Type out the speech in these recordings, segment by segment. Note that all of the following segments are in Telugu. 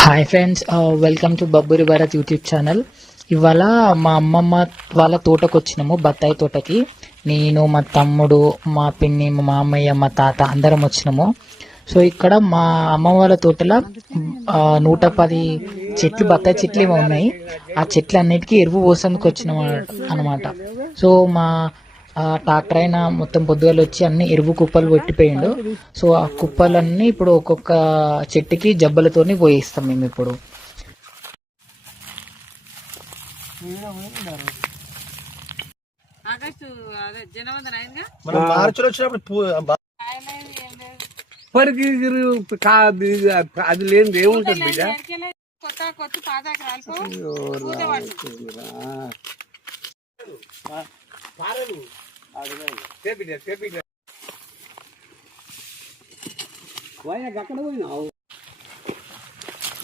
Hi friends, welcome to Babburi Bharat YouTube channel. ఇవాళ మా అమ్మమ్మ వాళ్ళ తోటకు వచ్చినాము, బత్తాయి తోటకి. నేను, మా తమ్ముడు, మా పిన్ని, మా మామయ్య, మా తాత అందరం వచ్చినాము. సో ఇక్కడ మా అమ్మమ్మ వాళ్ళ తోటలో 110 చెట్లు, బత్తాయి చెట్లు ఏమో ఉన్నాయి. ఆ చెట్లు అన్నిటికీ ఎరువు పోసేందుకు వచ్చినాం అనమాట. సో మా ట్రాక్టర్ అయినా మొత్తం పొద్దుగాలు వచ్చి అన్ని ఎరువు కుప్పలు పెట్టిపోయిండు. సో ఆ కుప్పలన్నీ ఇప్పుడు ఒక్కొక్క చెట్టుకి జబ్బలతోని పోయిస్తాం మేము ఇప్పుడు. మార్చిలో వచ్చినప్పుడు అది లేని ఏముంటుంది బిడ్డ. అక్కడ పోయినావు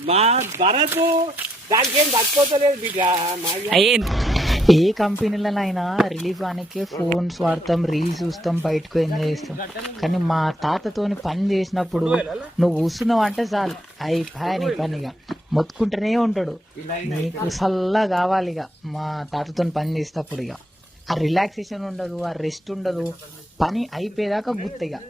మా భరత్ దానికి ఏం తక్కువలేదు బిడ్డ. ఏ కంపెనీలనైనా రిలీఫ్ కానికే ఫోన్స్ వాడతాం, రీల్స్ చూస్తాం, బయటకు ఎంజాయ్ చేస్తాం. కానీ మా తాతతోని పని చేసినప్పుడు నువ్వు కూర్చున్నావు అంటే చాలు, అయిపోయా నీ పనిగా మొత్తుకుంటూనే ఉంటాడు. నీకు సల్లా కావాలి ఇక మా తాతతో పని చేసేటప్పుడు. ఇక ఆ రిలాక్సేషన్ ఉండదు, ఆ రెస్ట్ ఉండదు, పని అయిపోయేదాకా గుర్తుగా.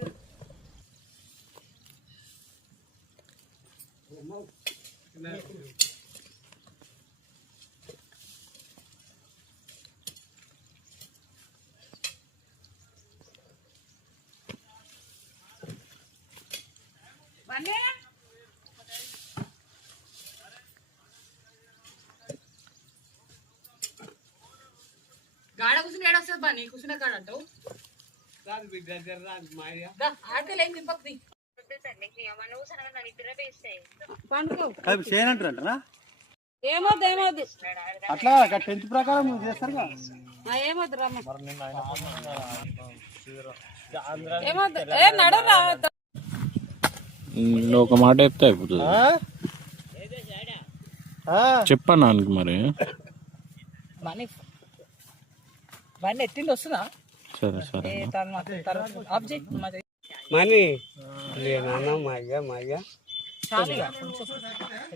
గాడ కూర్చుని ఏడొస్తుంది బా, నీ కూర్చున్న కాడ అంటావు. ఏమొద్దు ఏమొద్దు అట్లా 10th ప్రకారం చేస్తారు కదా. ఏమొద్దు రమ్మ, ఏమొద్దు ఏ నడరా. ఒక మాట చెప్తే అయిపోతుంది. చెప్పన్నానికి మరి బండి ఎత్తిండి వస్తుందా? సరే సరే మనీ లేనా మాయ్యా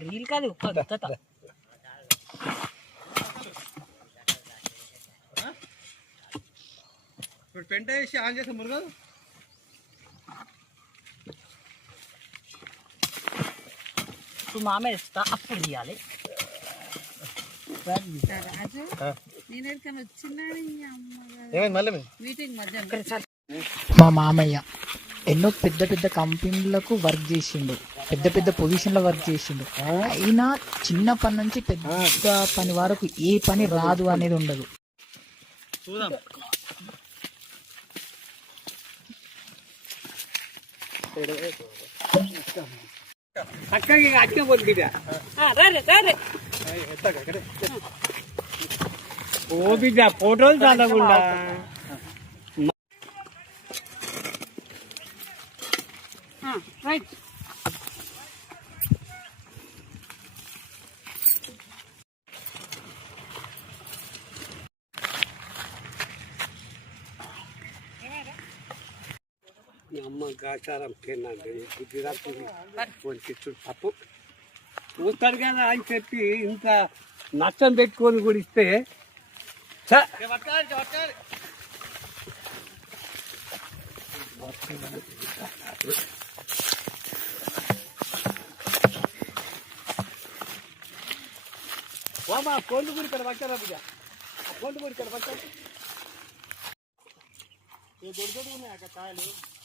రీల్ కాదు ఇప్పుడు పెంట వేసి ఆన్ చేసే మురుగు ఇప్పుడు మామే ఇస్తా, అప్పుడు తీయాలి. మా మామయ్య ఎన్నో పెద్ద పెద్ద కంపెనీలకు వర్క్ చేసిండు, పెద్ద పెద్ద పొజిషన్లో వర్క్ చేసిండు. అయినా చిన్న పని నుంచి పెద్ద పని వరకు ఏ పని రాదు అనేది ఉండదు. ఓ బిడ్డ ఫోటోలు చదవకుండా రైట్. అమ్మ గాచారం తిన్నాడు తప్పు చూస్తారు కదా అని చెప్పి ఇంత నచ్చం పెట్టుకొని కూడా ఇస్తే ఫోన్ కూడా ఇక్కడ పట్టారా బిడ్డ, ఫోన్ కూడా ఇక్కడ పట్టారు.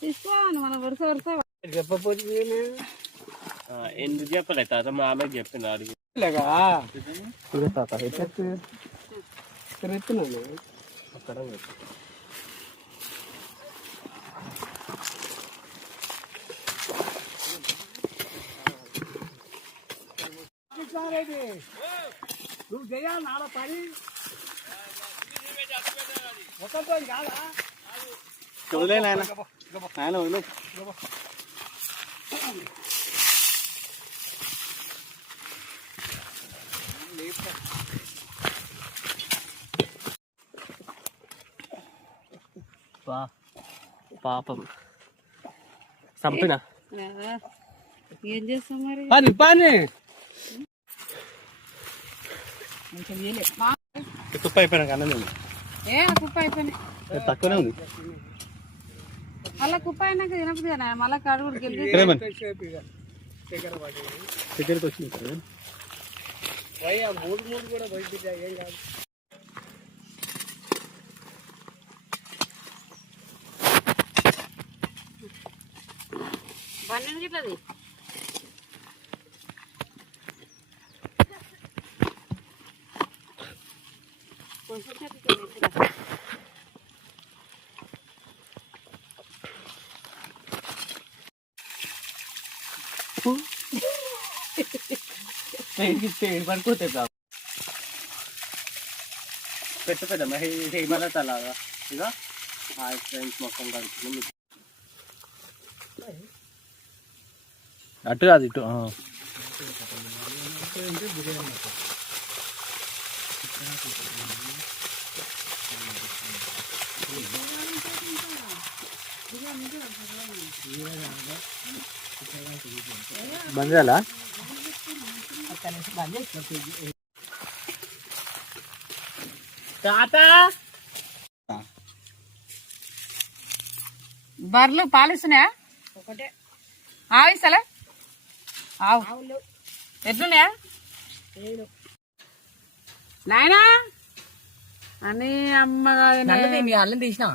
తీసుకోవాలి మన వరుస వరుస చెప్పపోతే ఎందుకు చెప్పలే తాత, మా ఆమె చెప్పింది అడిగి ఎత్తున్నాను అక్కడ నువ్వు చేయాలి నాడ పని ఒకరితో కాదా. వదిలే నాయన, నాయన వదిలే. పాపం చంపిన ఏం చేస్తాం మరి. పని పని కుప్ప అయిపోయినాక అన్నం తిను. ఏ కుప్ప అయిపోయినాయి తక్కువనే ఉంది. మళ్ళా కుప్ప అయినాక తినప్పుడు కదా మళ్ళా కడుగుడు గెలిపి దగ్గరికి వచ్చింది కదా. మూడు కూడా బయట ఏం కాదు. బండి గిట్లది పడుకోతే పెట్టు పెద్దమ్మా మళ్ళీ తలాగా ఇక ఫ్రెండ్స్ మొత్తం కడుతుంది అటు కాదు ఇటు. బంద్ చేయాలా? బర్రెలు పాలిస్తున్నాయా? ఒకటే ఆవిస్తలే ఆవు ఎట్లున్నాయా నాయనా అని అమ్మగా అల్లం తీసినా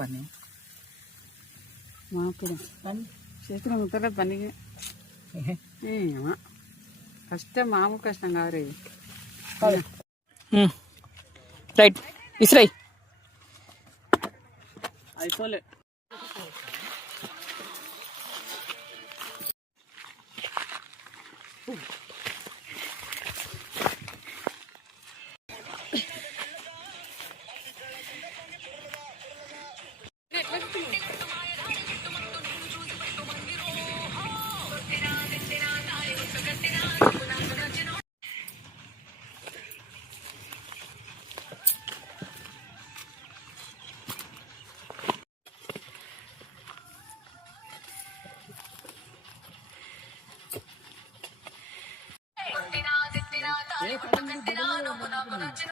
మరి మాకు చేతులు ముద్దలే పనికి కష్టం మామూలు కష్టం కాదు రైట్ ఇస్రాయి అయిపోలే